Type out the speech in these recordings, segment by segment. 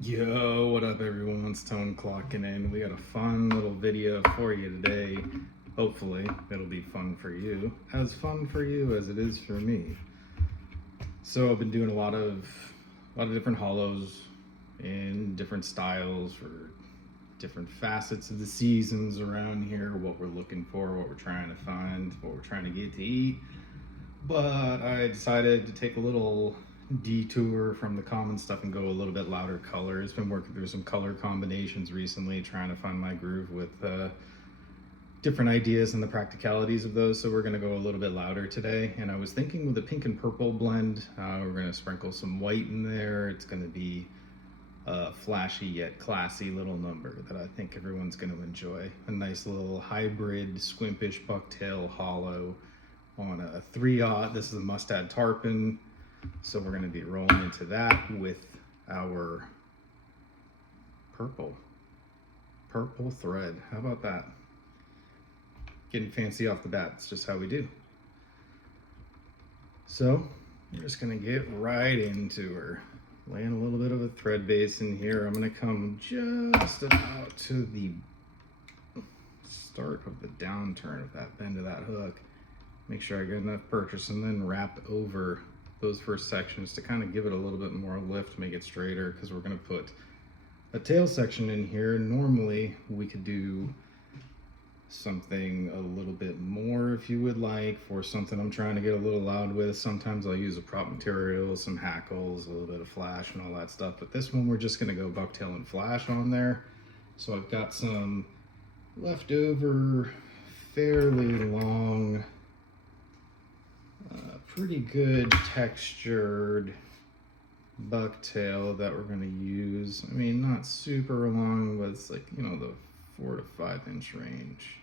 Yo, what up everyone? It's Tone clocking in. We got a fun little video for you today. Hopefully it'll be fun for you. As fun for you as it is for me. So I've been doing a lot of different hollows in different styles for different facets of the seasons around here, what we're looking for, what we're trying to find, what we're trying to get to eat. But I decided to take a little detour from the common stuff and go a little bit louder colors. Been working through some color combinations recently, trying to find my groove with different ideas and the practicalities of those. So we're going to go a little bit louder today. And I was thinking with a pink and purple blend, we're going to sprinkle some white in there. It's going to be a flashy yet classy little number that I think everyone's going to enjoy. A nice little hybrid squimpish bucktail hollow on a 3/0. This is a mustad tarpon. So we're going to be rolling into that with our purple thread. How about that? Getting fancy off the bat. It's just how we do. So we're just going to get right into her. Laying a little bit of a thread base in here. I'm going to come just about to the start of the downturn of that bend of that hook. Make sure I get enough purchase and then wrap over those first sections to kind of give it a little bit more lift, make it straighter, because we're going to put a tail section in here. Normally we could do something a little bit more if you would like, for something I'm trying to get a little loud with. Sometimes I'll use a prop material, some hackles, a little bit of flash and all that stuff, but this one we're just going to go bucktail and flash on there. So I've got some leftover fairly long, pretty good textured bucktail that we're going to use. I mean, not super long, but it's like, you know, the 4 to 5 inch range.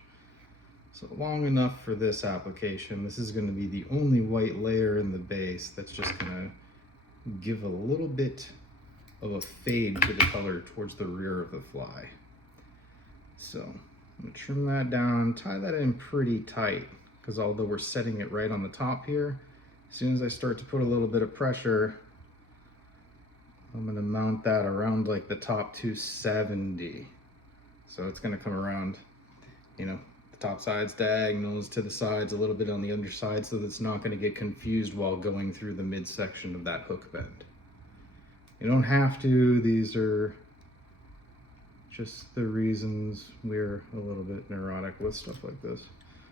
So long enough for this application. This is going to be the only white layer in the base that's just going to give a little bit of a fade to the color towards the rear of the fly. So I'm going to trim that down, tie that in pretty tight, because although we're setting it right on the top here, as soon as I start to put a little bit of pressure, I'm going to mount that around like the top 270. So it's going to come around, you know, the top sides diagonals to the sides, a little bit on the underside, so that it's not going to get confused while going through the midsection of that hook bend. You don't have to. These are just the reasons we're a little bit neurotic with stuff like this.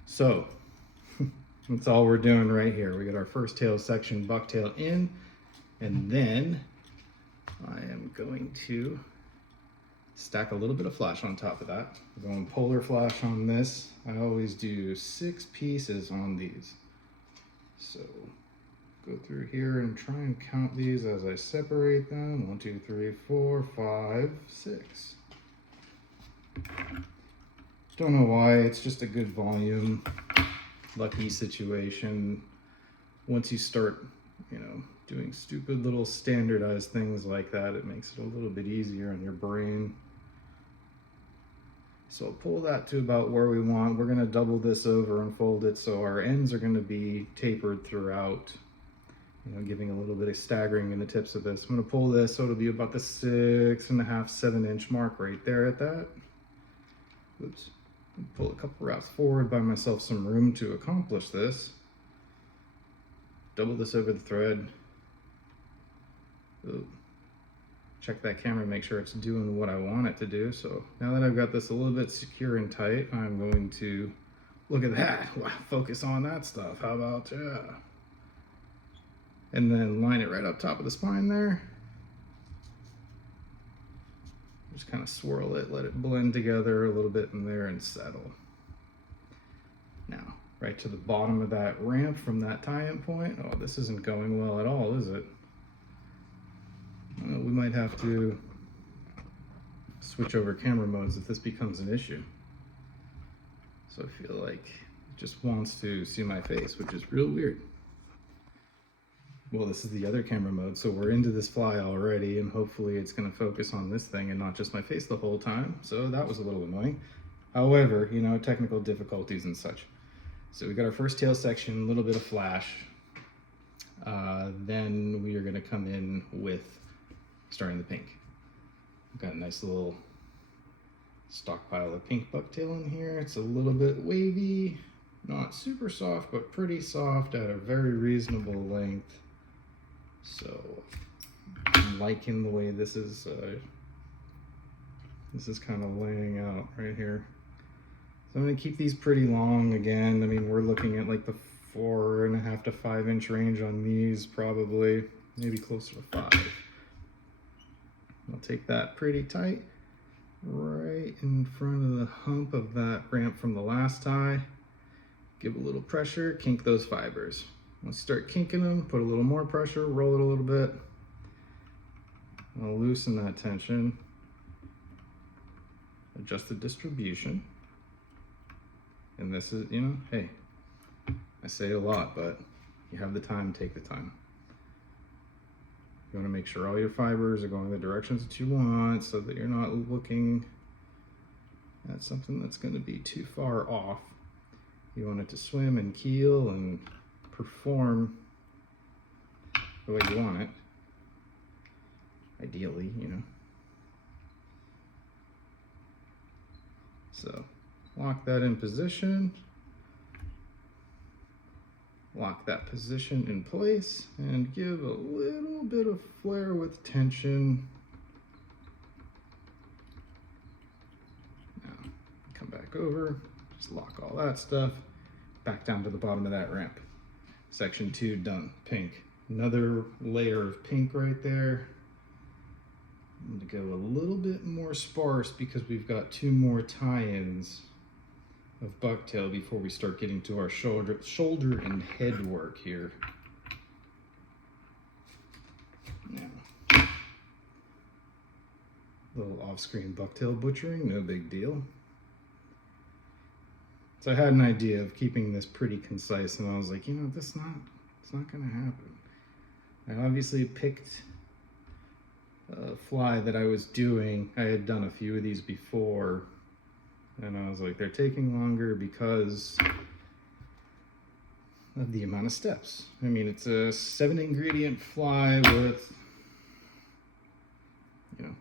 So that's all we're doing right here. We got our first tail section bucktail in, and then I am going to stack a little bit of flash on top of that. I'm going polar flash on this. I always do 6 pieces on these. So go through here and try and count these as I separate them. 1, 2, 3, 4, 5, 6. Don't know why, it's just a good volume. Lucky situation. Once you start, you know, doing stupid little standardized things like that, it makes it a little bit easier on your brain. So I'll pull that to about where we want. We're going to double this over and fold it so our ends are going to be tapered throughout, you know, giving a little bit of staggering in the tips of this. I'm going to pull this so it'll be about the 6.5, 7 inch mark right there at that. Oops. Pull a couple wraps forward, buy myself some room to accomplish this. Double this over the thread. Ooh. Check that camera, make sure it's doing what I want it to do. So now that I've got this a little bit secure and tight, I'm going to look at that. Wow, focus on that stuff. How about and then line it right up top of the spine there. Just kind of swirl it, let it blend together a little bit in there and settle. Now, right to the bottom of that ramp from that tie-in point. Oh, this isn't going well at all, is it? Well, we might have to switch over camera modes if this becomes an issue. So I feel like it just wants to see my face, which is real weird. Well, this is the other camera mode, so we're into this fly already, and hopefully it's going to focus on this thing and not just my face the whole time. So that was a little annoying. However, you know, technical difficulties and such. So we got our first tail section, a little bit of flash. Then we are going to come in with starting the pink. Got a nice little stockpile of pink bucktail in here. It's a little bit wavy, not super soft, but pretty soft at a very reasonable length. So I'm liking the way this is kind of laying out right here. So I'm gonna keep these pretty long again. I mean, we're looking at like the 4.5 to 5 inch range on these, probably, maybe closer to 5. I'll take that pretty tight, right in front of the hump of that ramp from the last tie. Give a little pressure, kink those fibers. Let's start kinking them, put a little more pressure, roll it a little bit. I'll loosen that tension. Adjust the distribution. And this is, you know, hey, I say a lot, but you have the time, take the time. You want to make sure all your fibers are going the directions that you want so that you're not looking at something that's going to be too far off. You want it to swim and keel and perform the way you want it, ideally, you know. So lock that in position, lock that position in place, and give a little bit of flare with tension. Now come back over, just lock all that stuff, back down to the bottom of that ramp. Section 2 done, pink. Another layer of pink right there. I'm gonna go a little bit more sparse because we've got 2 more tie-ins of bucktail before we start getting to our shoulder and head work here. Now, little off-screen bucktail butchering, no big deal. So I had an idea of keeping this pretty concise, and I was like, you know, it's not gonna happen. I obviously picked fly that I was doing. I had done a few of these before, and I was like, they're taking longer because of the amount of steps. I mean, it's a 7 ingredient fly with, you know,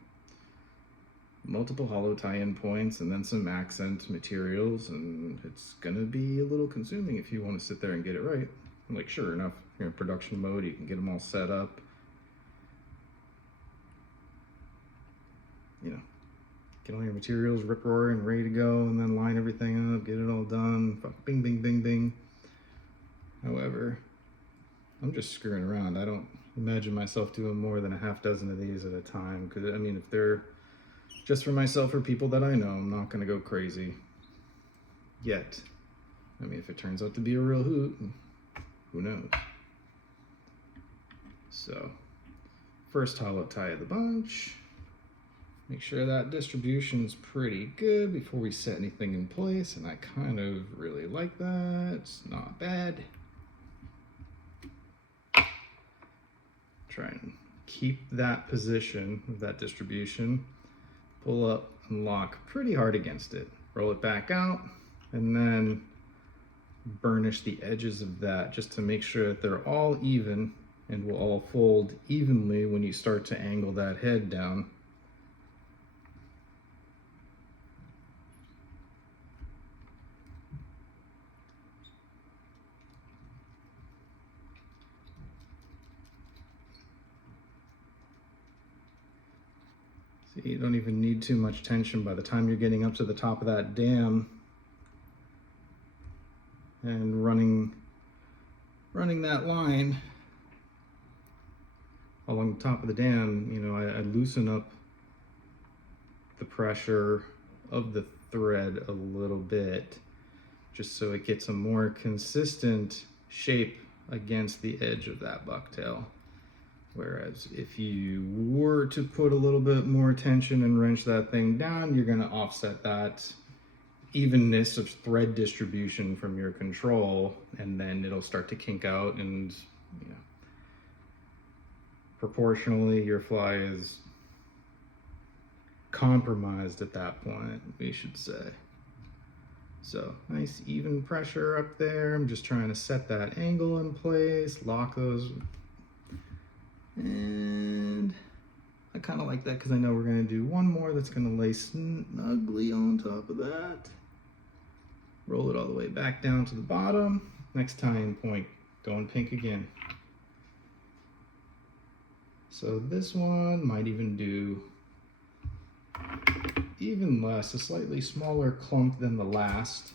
multiple hollow tie-in points and then some accent materials, and it's gonna be a little consuming if you want to sit there and get it right. Like, sure enough, you're in production mode, you can get them all set up, you know, get all your materials rip roaring, ready to go, and then line everything up, get it all done, bing, bing, bing, bing. However, I'm just screwing around. I don't imagine myself doing more than a half dozen of these at a time, because, I mean, if they're just for myself or people that I know, I'm not going to go crazy yet. I mean, if it turns out to be a real hoot, who knows? So, first hollow tie of the bunch. Make sure that distribution's pretty good before we set anything in place, and I kind of really like that. It's not bad. Try and keep that position of that distribution. Pull up and lock pretty hard against it. Roll it back out, and then burnish the edges of that just to make sure that they're all even and will all fold evenly when you start to angle that head down. See, you don't even need too much tension by the time you're getting up to the top of that dam and running that line along the top of the dam. You know, I loosen up the pressure of the thread a little bit just so it gets a more consistent shape against the edge of that bucktail. Whereas if you were to put a little bit more tension and wrench that thing down, you're going to offset that evenness of thread distribution from your control, and then it'll start to kink out, and, you know, proportionally your fly is compromised at that point, we should say. So nice even pressure up there. I'm just trying to set that angle in place, lock those, and I kind of like that because I know we're going to do one more that's going to lay snugly on top of that. Roll it all the way back down to the bottom. Next tying point, going pink again. So this one might even do even less, a slightly smaller clump than the last.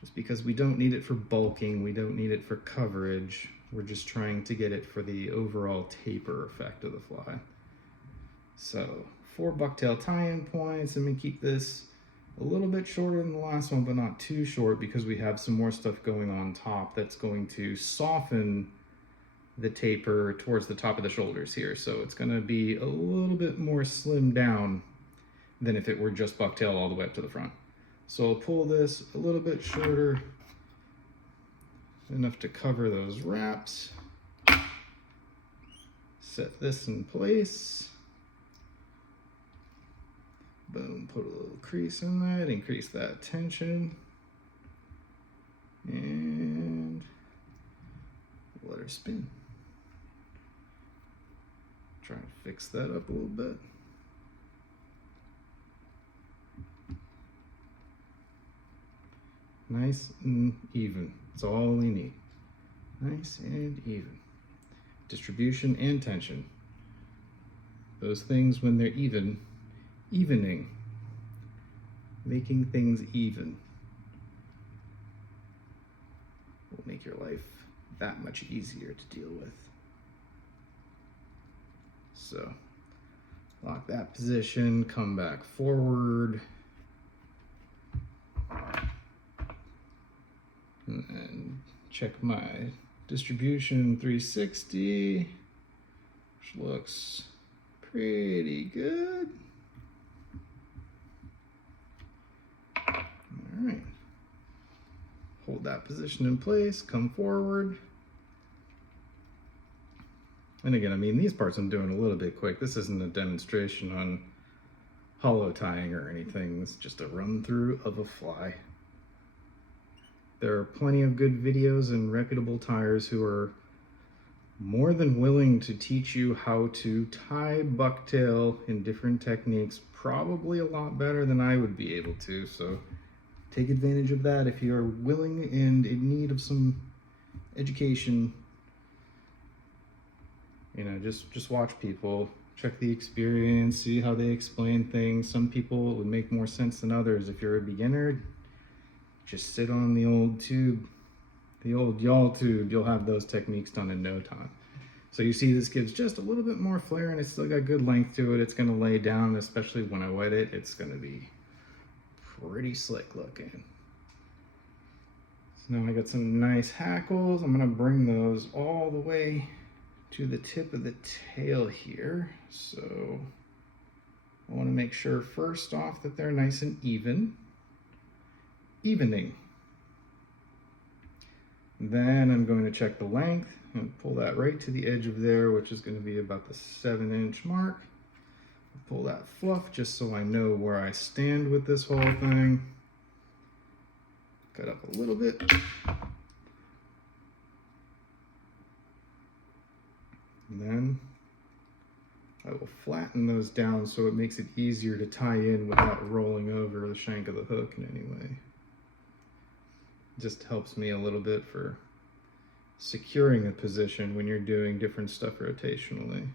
Just because we don't need it for bulking, we don't need it for coverage. We're just trying to get it for the overall taper effect of the fly. So 4 bucktail tie-in points. I'm gonna keep this a little bit shorter than the last one, but not too short because we have some more stuff going on top that's going to soften the taper towards the top of the shoulders here. So it's gonna be a little bit more slimmed down than if it were just bucktail all the way up to the front. So I'll pull this a little bit shorter, enough to cover those wraps. Set this in place. Boom, put a little crease in that, increase that tension. And let her spin. Try and fix that up a little bit. Nice and even. That's all we need. Nice and even. Distribution and tension. Those things, when they're evening. Making things even will make your life that much easier to deal with. So, lock that position, come back forward. And check my distribution 360, which looks pretty good. All right. Hold that position in place, come forward. And again, I mean, these parts I'm doing a little bit quick. This isn't a demonstration on hollow tying or anything. This is just a run through of a fly. There are plenty of good videos and reputable tiers who are more than willing to teach you how to tie bucktail in different techniques, probably a lot better than I would be able to. So take advantage of that if you're willing and in need of some education. You know, just watch people, check the experience, see how they explain things. Some people it would make more sense than others. If you're a beginner, just sit on the old tube, the old yawl tube. You'll have those techniques done in no time. So you see this gives just a little bit more flare and it's still got good length to it. It's gonna lay down, especially when I wet it, it's gonna be pretty slick looking. So now I got some nice hackles. I'm gonna bring those all the way to the tip of the tail here. So I wanna make sure first off that they're nice and evening. Then I'm going to check the length and pull that right to the edge of there, which is going to be about the 7-inch mark. Pull that fluff just so I know where I stand with this whole thing. Cut up a little bit. And then I will flatten those down so it makes it easier to tie in without rolling over the shank of the hook in any way. Just helps me a little bit for securing a position when you're doing different stuff rotationally.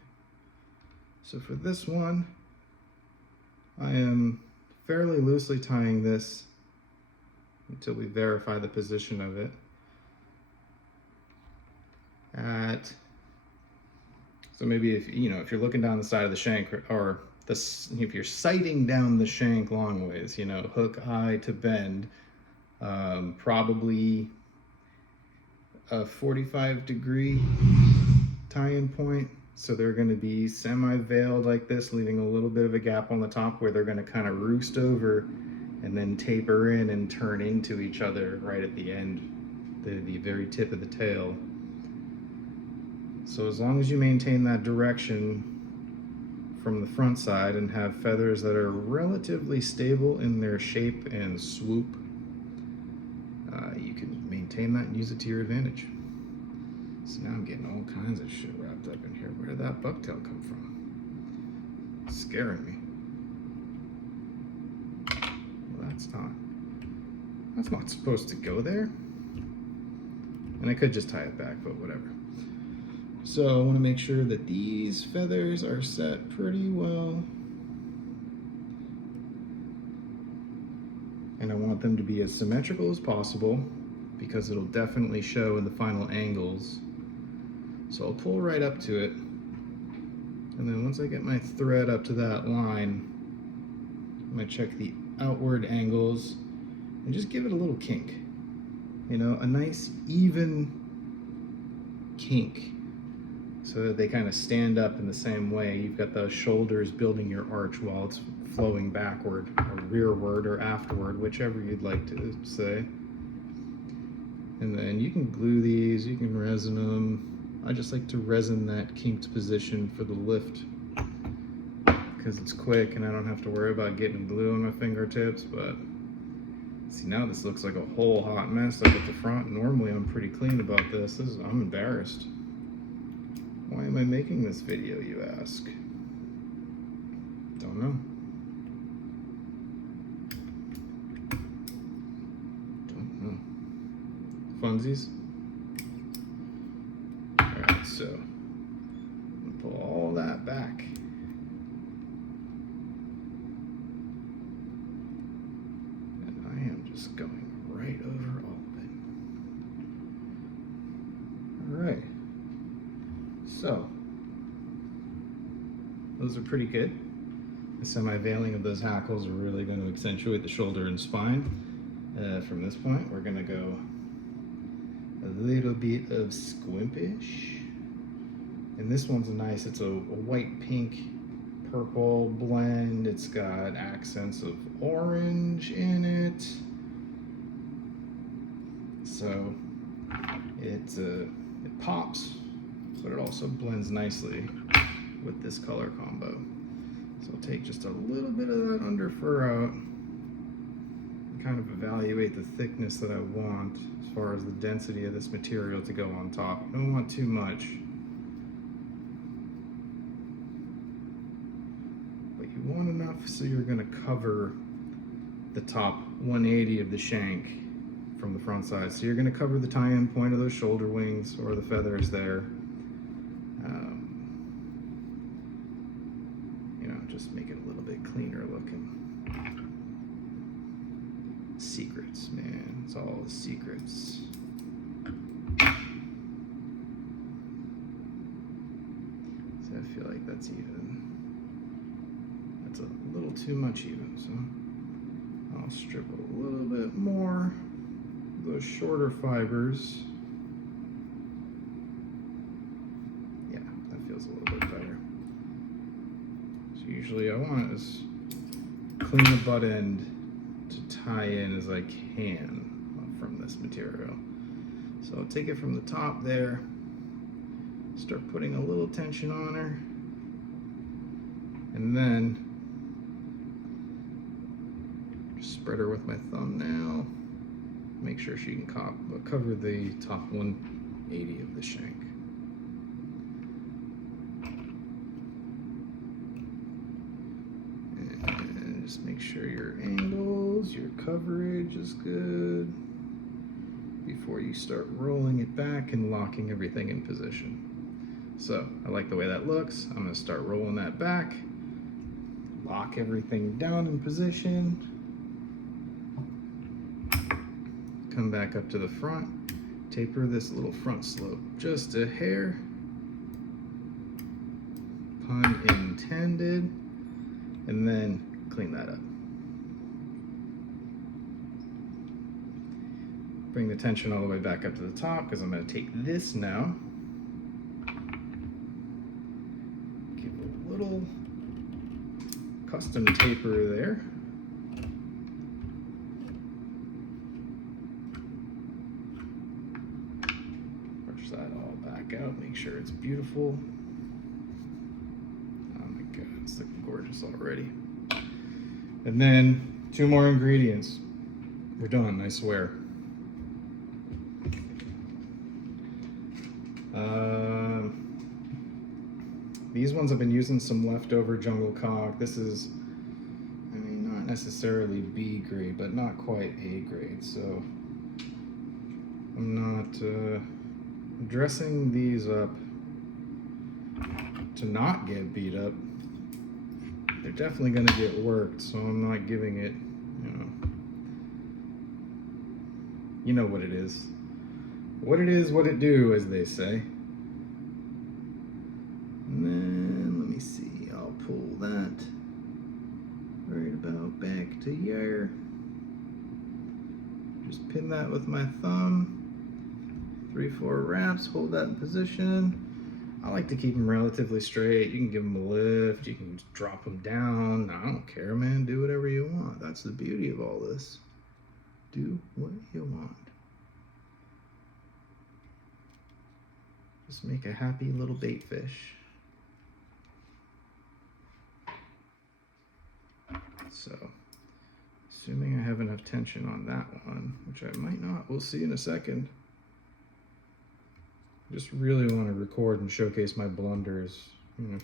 So for this one, I am fairly loosely tying this until we verify the position of it at, so maybe if you're looking down the side of the shank, or if you're sighting down the shank long ways, hook eye to bend, probably a 45-degree tie-in point. So they're going to be semi-veiled like this, leaving a little bit of a gap on the top where they're going to kind of roost over and then taper in and turn into each other right at the end, the very tip of the tail. So as long as you maintain that direction from the front side and have feathers that are relatively stable in their shape and swoop, you can maintain that and use it to your advantage. So See, now I'm getting all kinds of shit wrapped up in here. Where did that bucktail come from? It's scaring me. Well, that's not supposed to go there. And I could just tie it back, but whatever. So I want to make sure that these feathers are set pretty well. And I want them to be as symmetrical as possible because it'll definitely show in the final angles. So I'll pull right up to it. And then once I get my thread up to that line, I'm going to check the outward angles and just give it a little kink. You know, a nice even kink so that they kind of stand up in the same way. You've got the shoulders building your arch while it's flowing backward or rearward or afterward, whichever you'd like to say. And then you can glue these, you can resin them. I just like to resin that kinked position for the lift because it's quick and I don't have to worry about getting glue on my fingertips. But see, now this looks like a whole hot mess up at the front. Normally I'm pretty clean about this. I'm embarrassed. Why am I making this video, you ask? Don't know. Funsies. Alright, so I'm gonna pull all that back. And I am just going right over all of it. Alright. So those are pretty good. The semi-veiling of those hackles are really going to accentuate the shoulder and spine. From this point, we're going to go a little bit of squimpish. And this one's nice. It's a white, pink, purple blend. It's got accents of orange in it. So it pops, but it also blends nicely with this color combo. So I'll take just a little bit of that under fur out and kind of evaluate the thickness that I want as far as the density of this material to go on top. I don't want too much, but you want enough so you're going to cover the top 180 of the shank from the front side. So you're going to cover the tie-in point of those shoulder wings or the feathers there. You know, just make it a little bit cleaner looking. Secrets, man. It's all the secrets. So I feel like that's even. That's a little too much even, so I'll strip a little bit more. Those shorter fibers. Yeah, that feels a little bit better. So usually I want as clean a butt end to tie in as I can from this material. So I'll take it from the top there, start putting a little tension on her, and then just spread her with my thumbnail. Make sure she can cover the top 180 of the shank. And just make sure your angles, your coverage is good before you start rolling it back and locking everything in position. So I like the way that looks. I'm going to start rolling that back, lock everything down in position. Come back up to the front, taper this little front slope just a hair, pun intended, and then clean that up. Bring the tension all the way back up to the top because I'm going to take this now, give a little custom taper there. That all back out, make sure it's beautiful. Oh my god, it's looking gorgeous already. And then 2 more ingredients. We're done, I swear. These ones I've been using some leftover jungle caulk. This is, I mean, not necessarily B grade, but not quite A grade. So I'm not dressing these up to not get beat up. They're definitely going to get worked, so I'm not giving it, you know what it is. What it is, what it do, as they say. And then, let me see, I'll pull that right about back to here. Just pin that with my thumb. 3-4 wraps, hold that in position. I like to keep them relatively straight. You can give them a lift, you can drop them down. I don't care, man. Do whatever you want. That's the beauty of all this. Do what you want. Just make a happy little bait fish. So, assuming I have enough tension on that one, which I might not, we'll see in a second. Just really want to record and showcase my blunders,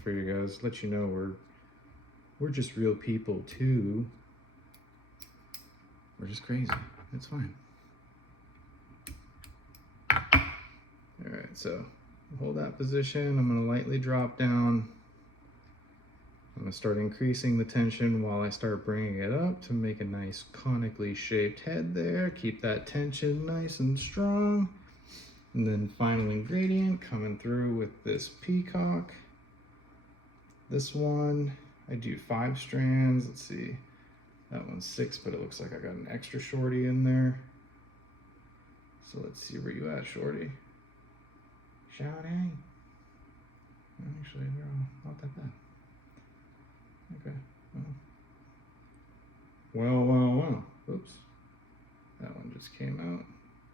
for you guys. Let you know we're just real people too. We're just crazy. It's fine. All right, so hold that position. I'm going to lightly drop down. I'm going to start increasing the tension while I start bringing it up to make a nice conically shaped head there. Keep that tension nice and strong. And then final ingredient coming through with this peacock. This one, I do 5 strands. Let's see, that one's 6, but it looks like I got an extra shorty in there. So let's see where you at, shorty. Shorty. Actually, they're all not that bad. Okay. Well. Oops. That one just came out.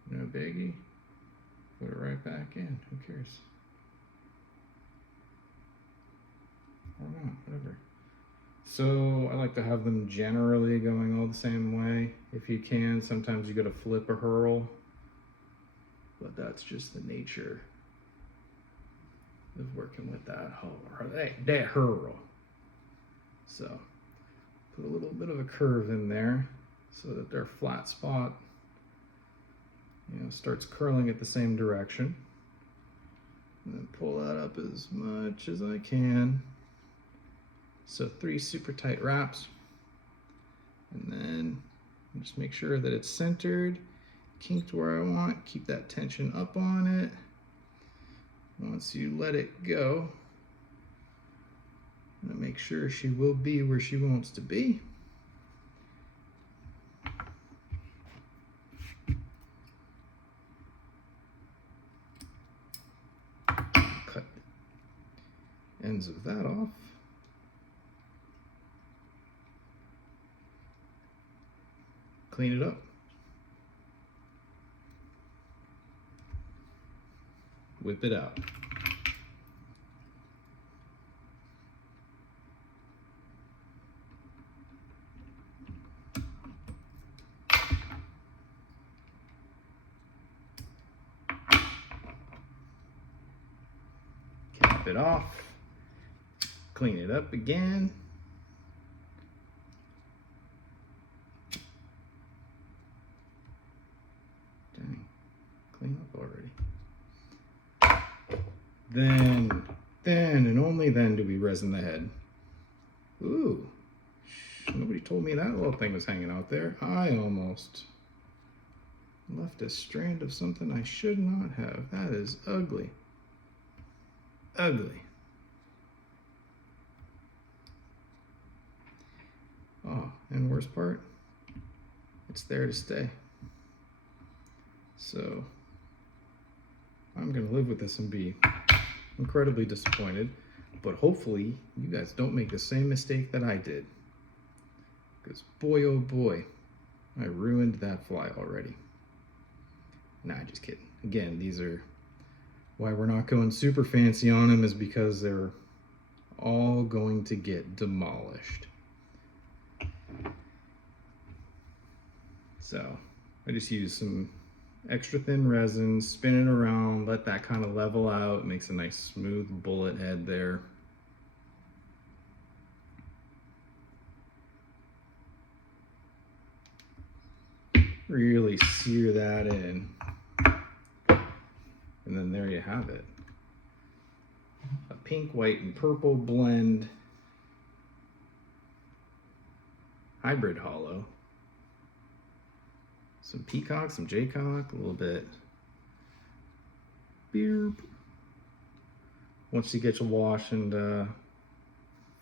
No biggie. Put it right back in. Who cares? Or not, whatever. So I like to have them generally going all the same way. If you can, sometimes you gotta flip a hurl, but that's just the nature of working with that hurl. So put a little bit of a curve in there so that their flat spot starts curling at the same direction. And then pull that up as much as I can. So 3 super tight wraps. And then just make sure that it's centered, kinked where I want, keep that tension up on it. Once you let it go, I'm gonna make sure she will be where she wants to be. Cut the ends of that off. Clean it up. Whip it out. Cap it off. Clean it up again. Dang, clean up already. Then and only then do we resin the head. Ooh, nobody told me that little thing was hanging out there. I almost left a strand of something I should not have. That is ugly. Ugly. Oh, and worst part, it's there to stay. So I'm gonna live with this and be incredibly disappointed, but hopefully you guys don't make the same mistake that I did, because boy oh boy, I ruined that fly already. Nah, just kidding. Again, these are why we're not going super fancy on them, is because they're all going to get demolished. So I just used some extra thin resin, spin it around, let that kind of level out, makes a nice smooth bullet head there. Really sear that in. And then there you have it. A pink, white, and purple blend hybrid hollow. Some peacock, some jaycock, a little bit. Beep. Once you get your wash and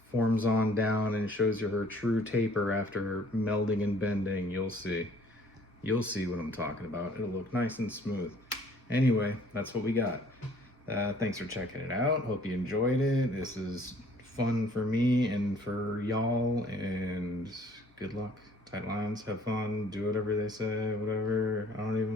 forms on down and shows you her true taper after melding and bending, you'll see. You'll see what I'm talking about. It'll look nice and smooth. Anyway, that's what we got. Thanks for checking it out. Hope you enjoyed it. This is fun for me and for y'all, and good luck. Tight lines, have fun, do whatever they say, whatever. I don't even